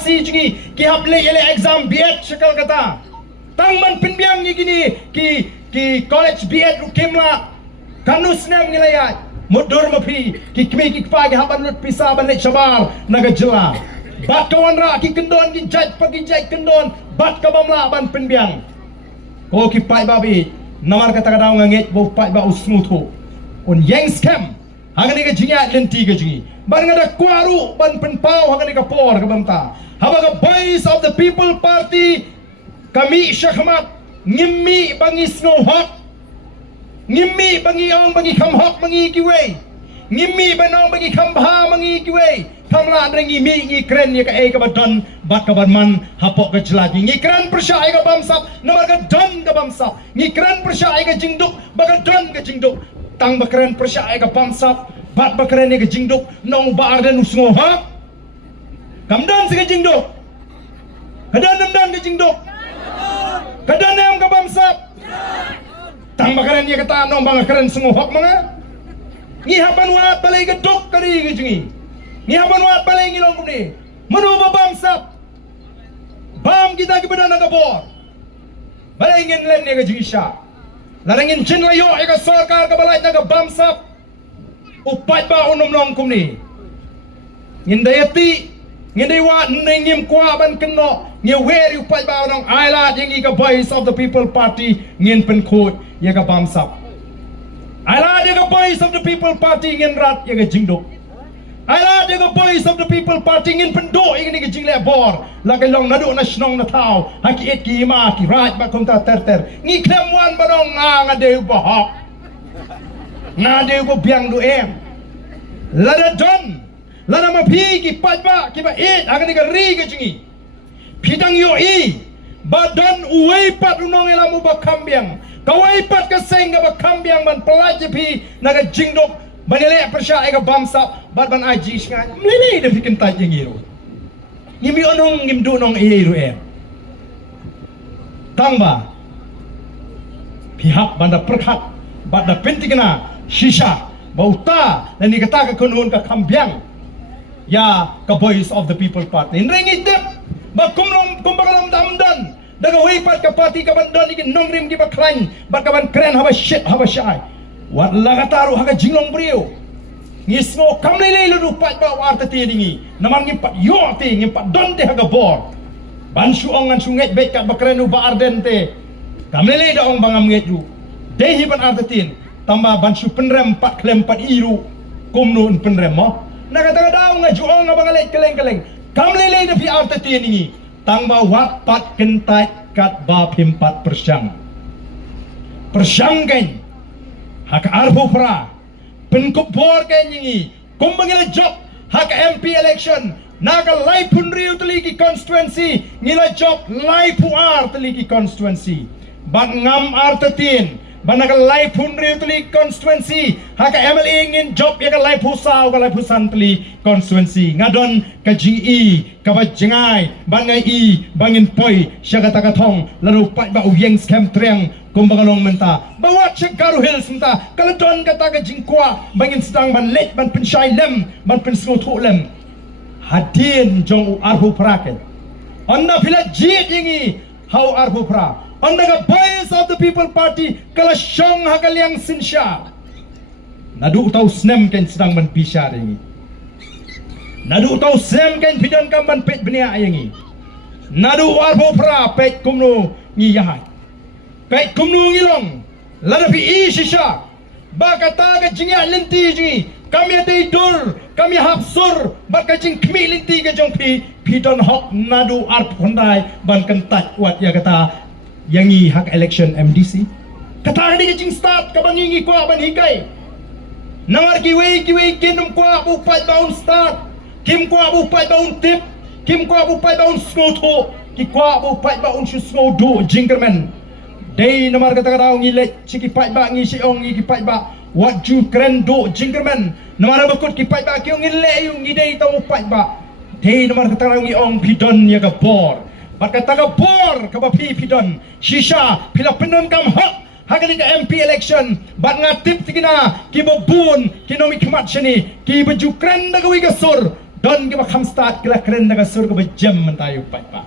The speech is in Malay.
demokrasi jingi ki hap le exam BEd shakal kata tang man pinbiang ni gini ki college BEd ukimla kanus nem ngilayat mudur mapi ki kmi ki pagi haban lut pisa ban le chabar naga jela bat kawan ra ki kendon ki jaj pagi jaj kendon bat ka bamla ban pinbiang ko ki pai babi namar kata kadang nganget bo pai ba usmutu on yang scam hagani ka jinga lenti ka jingi ban ngada kwaru ban penpau hagani ka por ka bamta habaga voice of the people party kami syahmat ngimmi bangi snow hot ngimmi bangi ong bangi kham hok bangi kiwe ngimmi banong bangi kham bha bangi kiwe kamla drengi mi ngi kren ya ka e ka badon bat ka man hapok ka chlagi ngi kren persya ai ka bamsap nomor ka don ka bamsap ngi kren persya ai ka jingduk baga don ka jingduk tang bakren persya ai ka bamsap bat bakren ka jingduk nong bar dan usngo ha kamdan se ka jingduk kadan namdan ka jingduk kadan nam ka bamsap tang bakren ya kata nong bang kren sngo hok mga ngi haban wat balai ka dok kari ka jingi ni haban wat balai ngilong kumni menu babamsap bam kita kepada nagabor balai ngin len ne ga jingisha larangin chin layo e ka sarkar ka balai naga bamsap upat ba unom long kumni ngin dayati ngin dewa ngim kwa ban kenno ngi weri upat ba nong aila jingi ka voice of the people party ngin pen khot ya ka bamsap aila de ka voice of the people party ngin rat ya ka jingdok ala de go voice of the people party ngin pendo ingin ke jingle bor la ke long nadu na snong na tau haki et ki ma ki right ba kom ta ter ngi klem wan barong nga de bo hok na de go biang du em la da don la na ma phi ki pat ba ki ba et agani ka ri ke jingi phidang yo i ba don uwei pat unong ela mu ba kambiang kawai pat ka seng ba kambiang ban pelaji phi na ga jingdok banile persya ai ka bamsap bat ban aji snga mlele de fikin ta jingiro ngimi onong ngimdu nong iru tangba pihak banda perkhat banda pentigna shisha bauta dan dikata ka kunun ka kambyang ya ka voice of the people party ringi dep ba kumbalam damdan daga wipat ka party ka bandon iki nongrim ki ba klain bat ka ban kren haba shit haba shy wat lagataru haga jinglong brio ngismo kamlele lu pat ba warta ti dingi namang ngipat yo ti ngipat donte haga bor bansu ongan sunget bet kat bakrenu ba ardente kamlele da ong bangam ngeju dehi ban artatin tambah bansu penrem pat klem pat iru kumnu penrem mo nakata daw nga juong nga bangalet keleng kamlele da pi artati dingi tambah wat pat kentai kat ba pimpat persyang kan hak arbo pra penkupor kanyi kumbangila job hak MP election naga laipun riu teliki constituency ngila job laipu ar teliki constituency bang ngam artatin banaga laipun riu teliki constituency hak MLA ngin job ya ka laipu saw ka laipu santli constituency ngadon ka GE ka bajengai bangai i bangin poi syaga takatong lalu pat ba uyeng scam triang kumbangalong menta bawat siya Garo Hills menta kaladon kata ka jingkwa bangin sedang ban let ban pensyai lem ban pensngoto lem hadin jong arhu praket anda pila jit ingi how arhu pra anda ka voice of the people party kala syong hakaliang sinsya nadu tau snem ken sedang ban pisya ingi nadu tau snem ken pidan kam ban pet benia ingi nadu arhu pra pet kumno ngi yahat pek kumnu ngilong ladapi i shisha bakata ga jingya lenti jingi kami adai dur kami hapsur baka jing kmi lenti ga jong pidon hok nadu arp hondai ban kentat wat ya kata yangi hak election MDC kata ga jing start ka bangingi kwa ban hikai nangar kiwe kinum kwa bu pai baun start kim kwa bu pai baun tip kim kwa bu pai baun snoto ki kwa bu pai baun snodo jingerman day namar kata kata ngi le chiki pai ba ngi si ong ngi pai ba wat ju kren do jingerman namar bakut ki pai ba ki ngi le yu ngi day tau pai ba day namar kata kata ngi ong pidon ya ka bor bat kata ka bor ka ba pidon shisha pila penon kam hak hagani ka MP election bat ngatip tigina ki bobun ki nomi kmat shini ki baju kren da gawi ka sur don ke ba kham start kila kren daga sur ke ba jam man tayo pai pa